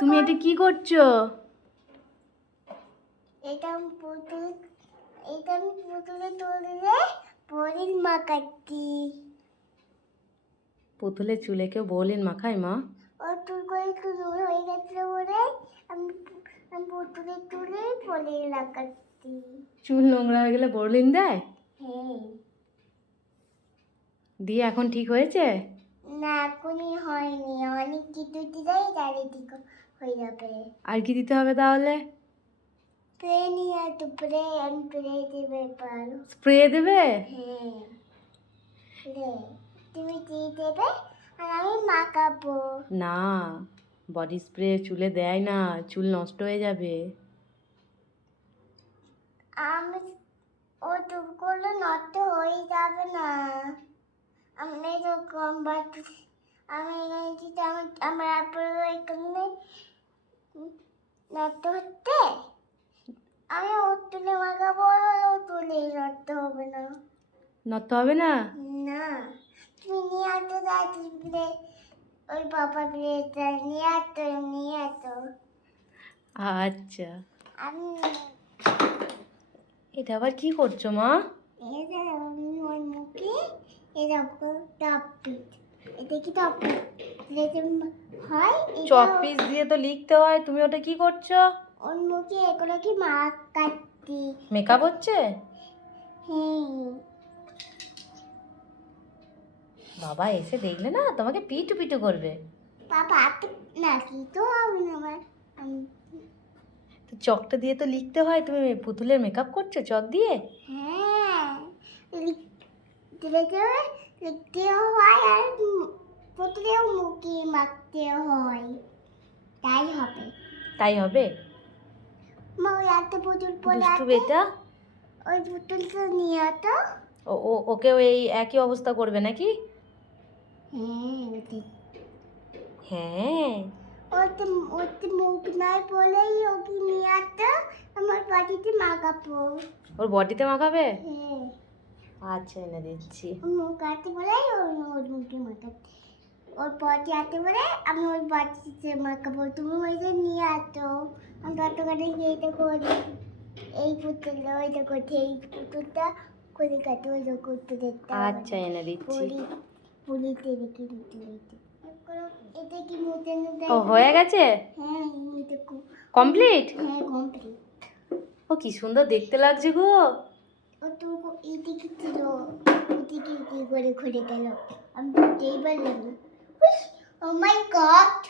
তুমি এটা কি করছ? এটা আমি পুতুল এটা আমি পুতুলে তুললে পরির মাখাচ্ছি পুতুলের চুলে কেউ বলিন মাখায় মা? ও তুল করে তুলে হয়ে গেছিল বলে আমি আমি পুতুলে তুলে পরির লাগাচ্ছি চুল নোংরা হয়ে গেলে বরলিন দেয়? হ্যাঁ। দিয়ে এখন ঠিক হয়েছে? না এখনই হয়নি। অনেক কিছু দিলেই ঠিক হয়ে যাবে। আর কি দিতে হবে তাহলে? প্রে নিয়ে তো প্রে আমি প্রে দেবে পারো স্প্রে দেবে? হ্যাঁ। তুমি দিয়ে দেবে? আর আমি মাখাবো। না বডি স্প্রে চুলে দেয় না চুল নষ্ট হয়ে যাবে। আমি ও করলে নষ্ট হয়ে যাবে না। আমি এরকম আমি আমার আমার আপনার এখানে নষ্ট হচ্ছে? আমি ওর তুলে মাখাবো আর ও তুলে নষ্ট হবে না। নষ্ট হবে না? না। তুমি নিয়ে আসো দাদি প্লে ওই বাবা প্লেটা নিয়ে আসো নিয়ে আসো আচ্ছা। আমি এটা আবার কি করছ মা? এটা আমি ওর মুখে এটা কি হয় চক পিস দিয়ে তো লিখতে হয় তুমি ওটা কি করছ? ওর মুখে এগুলো কি মেকআপ হচ্ছে? হ্যাঁ। বাবা এসে দেখলে না তোমাকে পিটু পিটু করবে। বাবা তো নাকি তো হবে না আমার। তো চকটা দিয়ে তো লিখতে হয় তুমি পুতুলের মেকআপ করছ চক দিয়ে? হ্যাঁ লিখ- লিখতে হয় আর পুতুলেও মুখে মাখতেও হয়। তাই হবে। তাই হবে? মা ওই একটা পুতুল পরে দুষ্টু বেটা? ওই পুতুলটা নিয়ে আতো ও ও ওকেও এই একই অবস্থা করবে নাকি? হ্যাঁ ওটি- হ্যাঁ। ওতে ওতে মুখ নাই বলেই ওকে নিয়ে আতো আমার বাড়িতে মাখাবো। ওর বডিতে মাখাবে? হ্যাঁ। আচ্ছা এনে দিচ্ছি। মুখ আতে বলে ওর ওর মুখে মাখাতে ওর পটি আতে বলে আমি ওর বাড়িতে মাখাবো তুমি ওই যে নিয়ে আসো। আমি ততখানে এইটা করি এই পুতুলটা ওইটা করছে এই পুতুলটা করে কাটে ওইটা করতে দেখতে আচ্ছা এনে দিচ্ছি। পুরিতে রেখে দিতে হইতে এটা কি মুখে ও হয়ে গেছে? হ্যাঁ এটা কমপ্লিট? হ্যাঁ কমপ্লিট। ও কি সুন্দর দেখতে লাগছে গো। ও তো এদিকে ছিল ওদিকে কি করে ঘুরে গেল? আমি বুঝতেই পারলাম না। ও মাই গড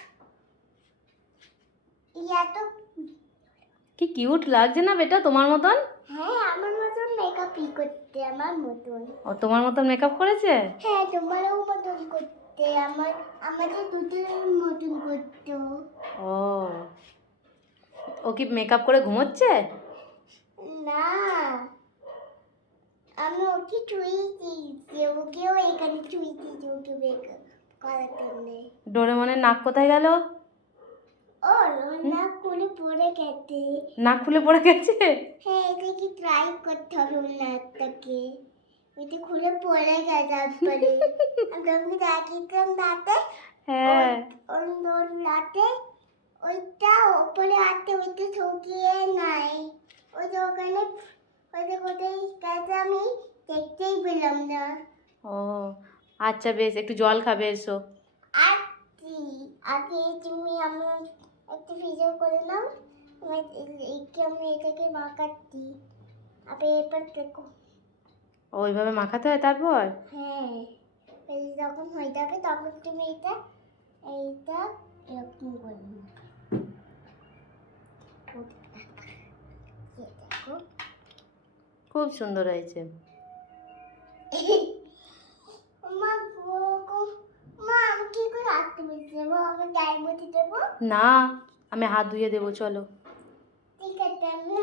ইয়া তো কি কিউট লাগছে না বেটা তোমার মতন? হ্যাঁ আমার মতন মেকআপই করতে আমার মতন। ও তোমার মতন মেকআপ করেছে? হ্যাঁ তোমারও মতন করতে আমার আমাদের দুটোর মতন করতো। ও। ও কি মেকআপ করে ঘুমোচ্ছে? না। আমি ওকে চুই দিয়েছি ওকেও এখানে চুই দিয়েছি ওকে মেকআপ করার জন্য ডোরেমনের নাক কোথায় গেল ও না করে পড়ে গেছে নাক খুলে পড়ে গেছে হ্যাঁ এটা কি ট্রাই করতে হবে ওর নাকটাকে এটা খুলে পড়ে গেছে তারপরে আমি তোমাকে দেখিয়েছিলাম দাঁতে হ্যাঁ ওর ওর লাতে ওইটা ওপরে হাতে ওইটা ঠকিয়ে নাই ওই কোথায় গেছে আমি দেখতেই পেলাম না। ও আচ্ছা বেশ একটু জল খাবে এসো। আর কি আগে তুমি আমার একটু ভিডিও করে নাও। একে আমি এটাকে মাখাচ্ছি। আপনি এরপর দেখো। ওইভাবে মাখাতে হয় তারপর? হ্যাঁ এই যখন হয়ে যাবে তখন তুমি এটা এইটা এরকম করে নাও। খুব সুন্দর হয়েছে। না আমি হাত ধুয়ে দেবো চলো ঠিক আছে আমি